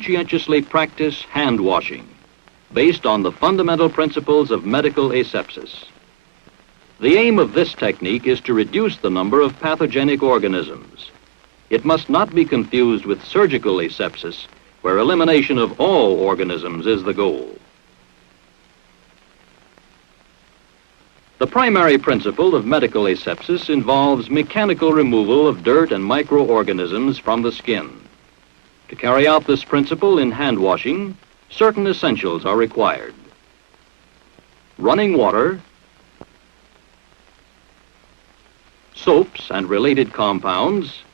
conscientiously practice hand washing based on the fundamental principles of medical asepsis. The aim of this technique is to reduce the number of pathogenic organisms. It must not be confused with surgical asepsis, where elimination of all organisms is the goal. The primary principle of medical asepsis involves mechanical removal of dirt and microorganisms from the skin. To carry out this principle in hand washing, certain essentials are required: running water, soaps and related compounds,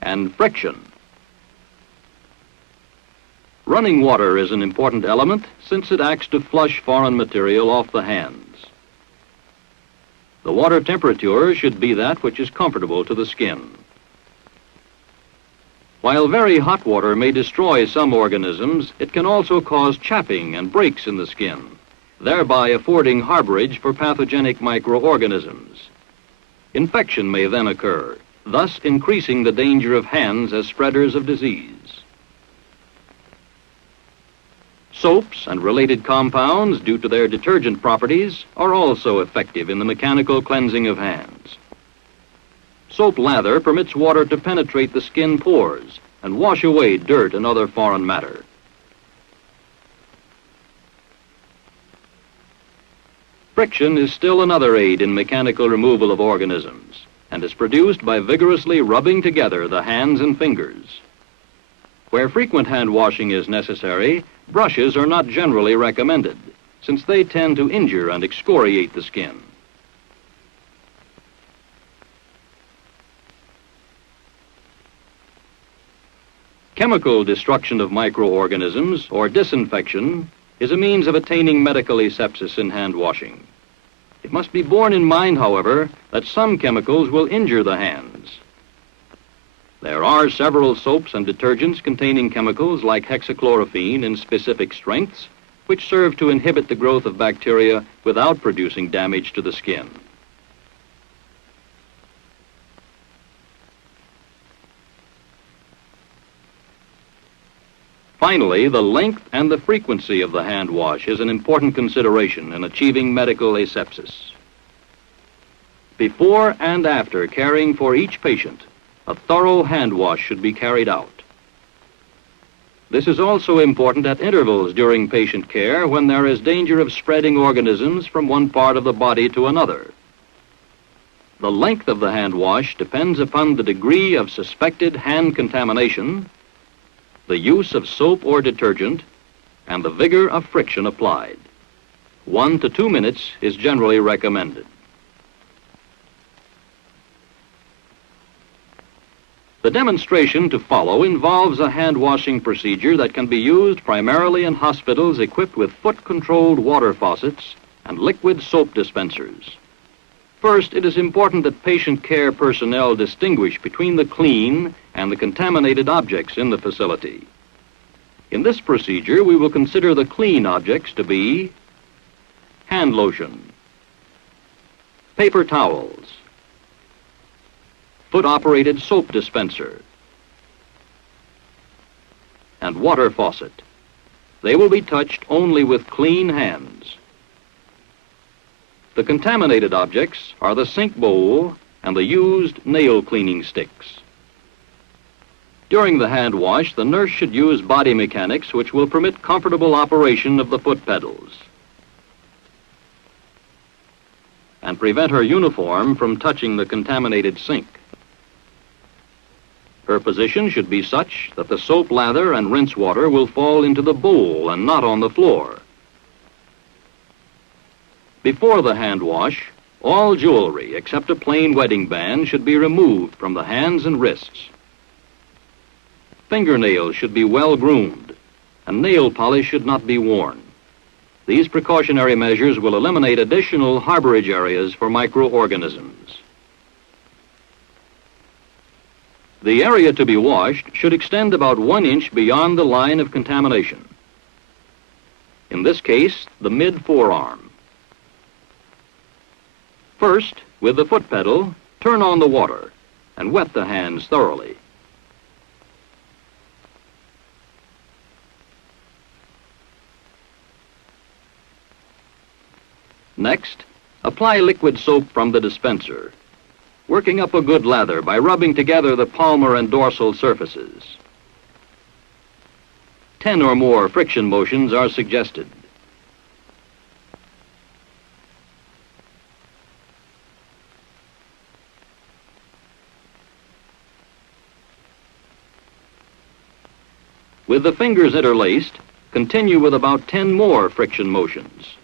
and friction. Running water is an important element since it acts to flush foreign material off the hands. The water temperature should be that which is comfortable to the skin. While very hot water may destroy some organisms, it can also cause chapping and breaks in the skin, thereby affording harborage for pathogenic microorganisms. Infection may then occur, thus increasing the danger of hands as spreaders of disease. Soaps and related compounds, due to their detergent properties, are also effective in the mechanical cleansing of hands. Soap lather permits water to penetrate the skin pores and wash away dirt and other foreign matter. Friction is still another aid in mechanical removal of organisms and is produced by vigorously rubbing together the hands and fingers. Where frequent hand washing is necessary, brushes are not generally recommended, since they tend to injure and excoriate the skin. Chemical destruction of microorganisms, or disinfection, is a means of attaining medical asepsis in hand washing. It must be borne in mind, however, that some chemicals will injure the hands. There are several soaps and detergents containing chemicals like hexachlorophene in specific strengths, which serve to inhibit the growth of bacteria without producing damage to the skin. Finally, the length and the frequency of the hand wash is an important consideration in achieving medical asepsis. Before and after caring for each patient, a thorough hand wash should be carried out. This is also important at intervals during patient care when there is danger of spreading organisms from one part of the body to another. The length of the hand wash depends upon the degree of suspected hand contamination, the use of soap or detergent, and the vigor of friction applied. 1 to 2 minutes is generally recommended. The demonstration to follow involves a hand washing procedure that can be used primarily in hospitals equipped with foot-controlled water faucets and liquid soap dispensers. First, it is important that patient care personnel distinguish between the clean and the contaminated objects in the facility. In this procedure, we will consider the clean objects to be hand lotion, paper towels, foot-operated soap dispenser, and water faucet. They will be touched only with clean hands. The contaminated objects are the sink bowl and the used nail cleaning sticks. During the hand wash, the nurse should use body mechanics which will permit comfortable operation of the foot pedals and prevent her uniform from touching the contaminated sink. Her position should be such that the soap lather and rinse water will fall into the bowl and not on the floor. Before the hand wash, all jewelry except a plain wedding band should be removed from the hands and wrists. Fingernails should be well groomed, and nail polish should not be worn. These precautionary measures will eliminate additional harborage areas for microorganisms. The area to be washed should extend about 1 inch beyond the line of contamination. In this case, the mid-forearm. First, with the foot pedal, turn on the water and wet the hands thoroughly. Next, apply liquid soap from the dispenser, working up a good lather by rubbing together the palmar and dorsal surfaces. 10 or more friction motions are suggested. With the fingers interlaced, continue with about 10 more friction motions.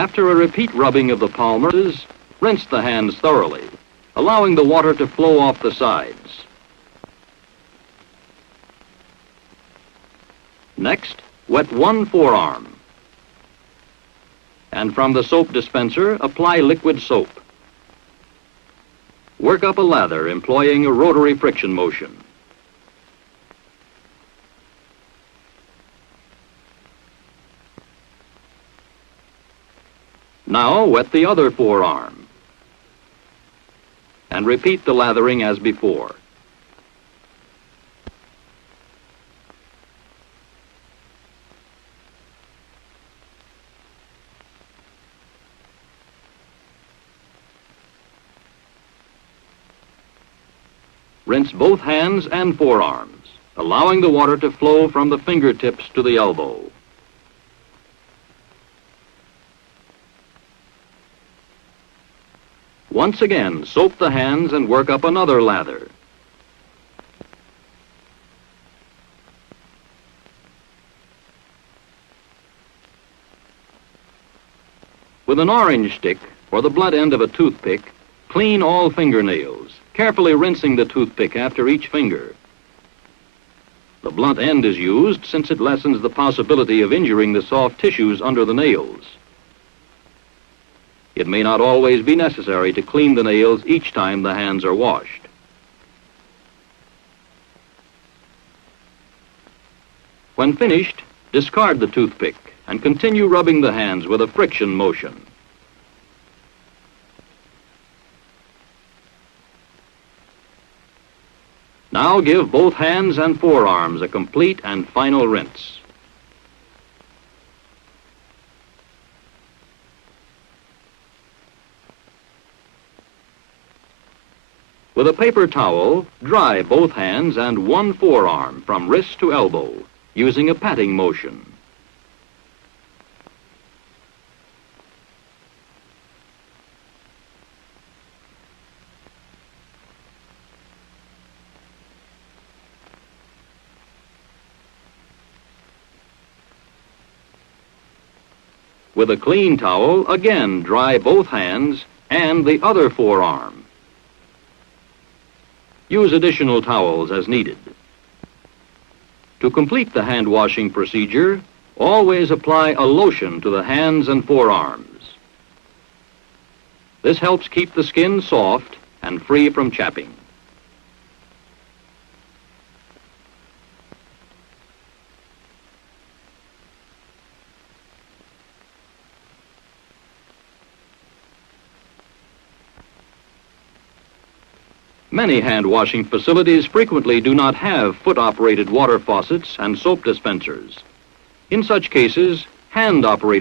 After a repeat rubbing of the palmars, rinse the hands thoroughly, allowing the water to flow off the sides. Next, wet one forearm. And from the soap dispenser, apply liquid soap. Work up a lather employing a rotary friction motion. Now wet the other forearm. And repeat the lathering as before. Rinse both hands and forearms, allowing the water to flow from the fingertips to the elbow. Once again, soap the hands and work up another lather. With an orange stick or the blunt end of a toothpick, clean all fingernails, carefully rinsing the toothpick after each finger. The blunt end is used since it lessens the possibility of injuring the soft tissues under the nails. It may not always be necessary to clean the nails each time the hands are washed. When finished, discard the toothpick and continue rubbing the hands with a friction motion. Now give both hands and forearms a complete and final rinse. With a paper towel, dry both hands and one forearm from wrist to elbow, using a patting motion. With a clean towel, again dry both hands and the other forearm. Use additional towels as needed. To complete the hand washing procedure, always apply a lotion to the hands and forearms. This helps keep the skin soft and free from chapping. Many hand-washing facilities frequently do not have foot-operated water faucets and soap dispensers. In such cases, hand-operated